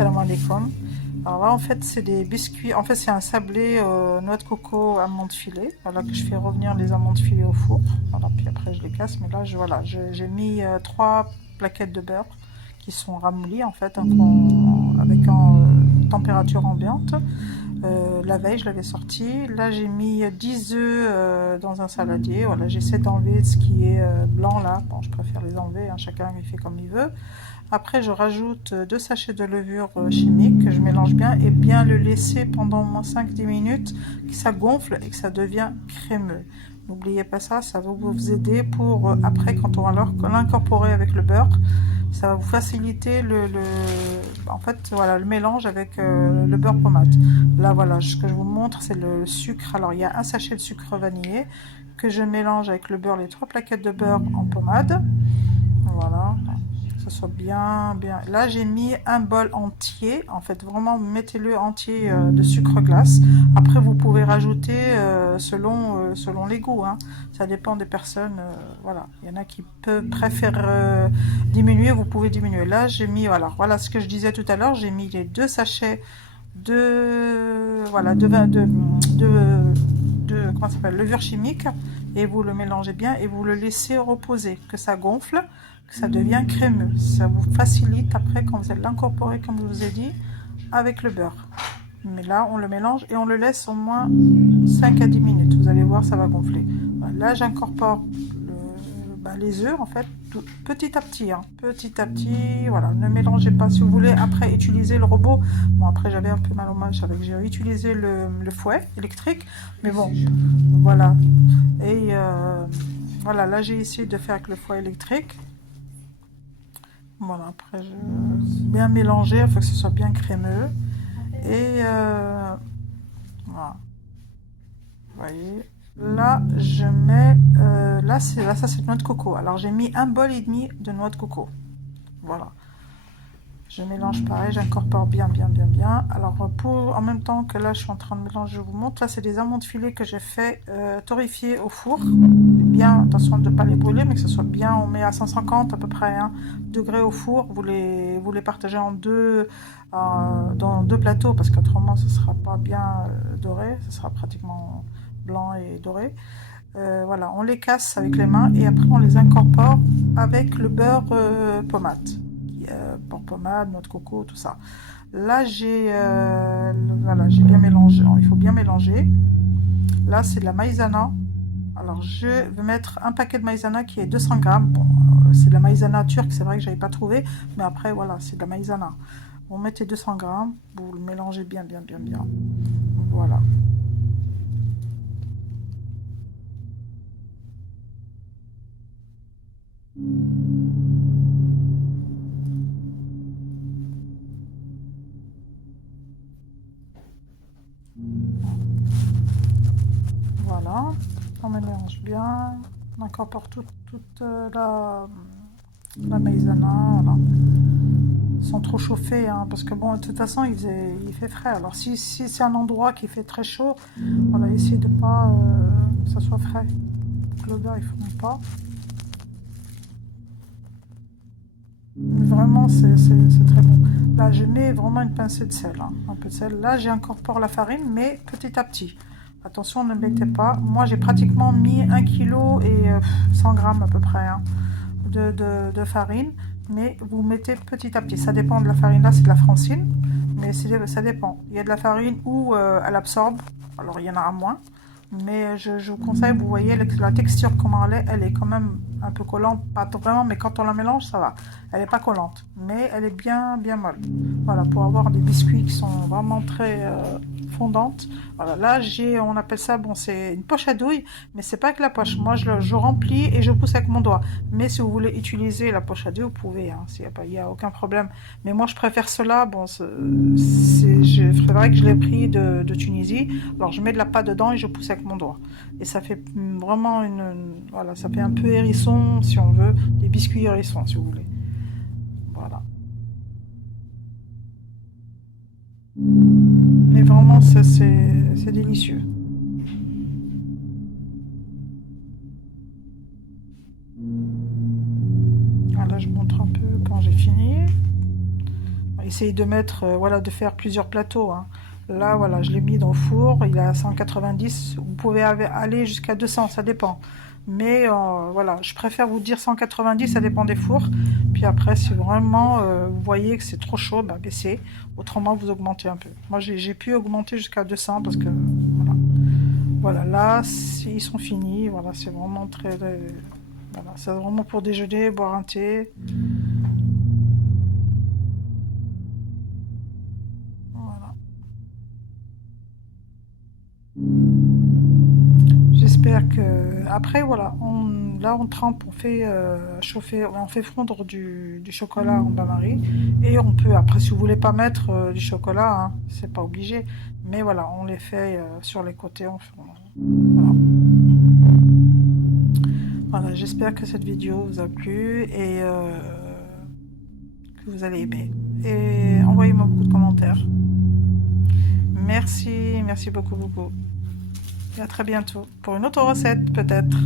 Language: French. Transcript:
Salam alaikum. Alors là, en fait, c'est des biscuits. En fait, c'est un sablé noix de coco, amandes filées. Voilà, que je fais revenir les amandes filées au four. Voilà, puis après, je les casse. Mais là, j'ai mis trois plaquettes de beurre qui sont ramollies, en fait, avec une température ambiante. La veille, je l'avais sorti. Là, j'ai mis 10 œufs dans un saladier. Voilà, j'essaie d'enlever ce qui est blanc là. Bon, je préfère les enlever, hein, chacun il fait comme il veut. Après, je rajoute 2 sachets de levure chimique que je mélange bien et bien le laisser pendant au moins 5-10 minutes, que ça gonfle et que ça devient crémeux. N'oubliez pas ça, ça va vous aider pour après quand on va l'incorporer avec le beurre, ça va vous faciliter en fait voilà le mélange avec le beurre pommade. Là voilà, ce que je vous montre c'est le sucre. Alors il y a un sachet de sucre vanillé que je mélange avec le beurre, les 3 plaquettes de beurre en pommade. Voilà, que ce soit bien, bien. Là, j'ai mis un bol entier. En fait, vraiment, mettez-le entier de sucre glace. Après, vous pouvez rajouter selon les goûts, hein. Ça dépend des personnes. Voilà, il y en a qui préfèrent diminuer. Vous pouvez diminuer. Là, j'ai mis, voilà ce que je disais tout à l'heure. J'ai mis les 2 sachets voilà, comment ça s'appelle, levure chimique, et vous le mélangez bien et vous le laissez reposer, que ça gonfle, que ça devient crémeux. Ça vous facilite après quand vous allez l'incorporer, comme je vous ai dit, avec le beurre. Mais là, on le mélange et on le laisse au moins 5 à 10 minutes. Vous allez voir, ça va gonfler. Voilà, là, j'incorpore les œufs, en fait, petit à petit. Hein, petit à petit, voilà. Ne mélangez pas. Si vous voulez, après, utiliser le robot. Bon, après, j'avais un peu mal au mal. J'ai utilisé le fouet électrique. Mais bon, voilà. Et voilà, là, j'ai essayé de faire avec le fouet électrique. Voilà, après, bien mélanger. Il faut que ce soit bien crémeux. Et voilà. Vous voyez, là je mets ça c'est noix de coco. Alors j'ai mis un bol et demi de noix de coco. Voilà, je mélange pareil, j'incorpore bien bien bien bien. Alors en même temps que là je suis en train de mélanger, je vous montre. Là c'est des amandes filées que j'ai fait torréfier au four. Bien, attention de ne pas les brûler, mais que ce soit bien. On met à 150 à peu près degrés au four. Vous les partagez en dans deux plateaux, parce qu'autrement ce ne sera pas bien doré, ce sera pratiquement blanc et doré. Voilà, on les casse avec les mains et après on les incorpore avec le beurre pommade. Beurre pommade, noix de coco, tout ça. Là j'ai bien mélangé, il faut bien mélanger. Là c'est de la maïzena. Alors je vais mettre un paquet de maïzena qui est 200 grammes. Bon, c'est de la maïzena turque, c'est vrai que j'avais pas trouvé, mais après voilà, c'est de la maïzena. Vous mettez 200 grammes, vous le mélangez bien bien bien bien. Voilà. Voilà, on mélange bien, on incorpore toute la maïzena. Voilà. Ils sont trop chauffés, hein, parce que bon, de toute façon, il fait frais. Alors si c'est un endroit qui fait très chaud, voilà, essayez de pas que ça soit frais. Que le beurre il fonde pas. Mais vraiment, c'est très bon. Là, je mets vraiment une pincée de sel, hein, un peu de sel. Là, j'incorpore la farine, mais petit à petit. Attention, ne mettez pas. Moi, j'ai pratiquement mis 1 kg et 100 grammes à peu près, hein, de farine. Mais vous mettez petit à petit. Ça dépend de la farine. Là, c'est de la francine. Mais ça dépend. Il y a de la farine où elle absorbe. Alors, il y en aura moins. Mais je vous conseille, vous voyez la texture comment elle est quand même un peu collante, pas vraiment, mais quand on la mélange, ça va. Elle n'est pas collante, mais elle est bien bien molle. Voilà, pour avoir des biscuits qui sont vraiment très fondantes. Voilà, là on appelle ça, bon, c'est une poche à douille, mais c'est pas que la poche. Moi, je remplis et je pousse avec mon doigt. Mais si vous voulez utiliser la poche à douille, vous pouvez, hein, il y a aucun problème. Mais moi, je préfère cela. Bon, c'est vrai que je l'ai pris de Tunisie. Alors, je mets de la pâte dedans et je pousse avec mon doigt. Et ça fait vraiment voilà, ça fait un peu hérisson, si on veut, des biscuits hérissons, si vous voulez. Voilà. Mais vraiment, c'est délicieux. Alors, là, je montre un peu quand j'ai fini. essayez de mettre, voilà, de faire plusieurs plateaux, hein. Là, voilà, je l'ai mis dans le four, il est à 190. Vous pouvez aller jusqu'à 200, ça dépend. Mais voilà, je préfère vous dire 190, ça dépend des fours. Puis après, si vraiment vous voyez que c'est trop chaud, bah, baissez. Autrement, vous augmentez un peu. Moi, j'ai pu augmenter jusqu'à 200 parce que voilà. Voilà, là, ils sont finis. Voilà, c'est vraiment voilà, c'est vraiment pour déjeuner, boire un thé. Voilà. J'espère que après voilà, là on trempe, on fait chauffer, on fait fondre du chocolat en bain-marie et on peut après si vous voulez pas mettre du chocolat, hein, c'est pas obligé, mais voilà on les fait sur les côtés, voilà. Voilà, j'espère que cette vidéo vous a plu et que vous allez aimer et envoyez-moi beaucoup de commentaires. Merci, merci beaucoup beaucoup et à très bientôt pour une autre recette peut-être.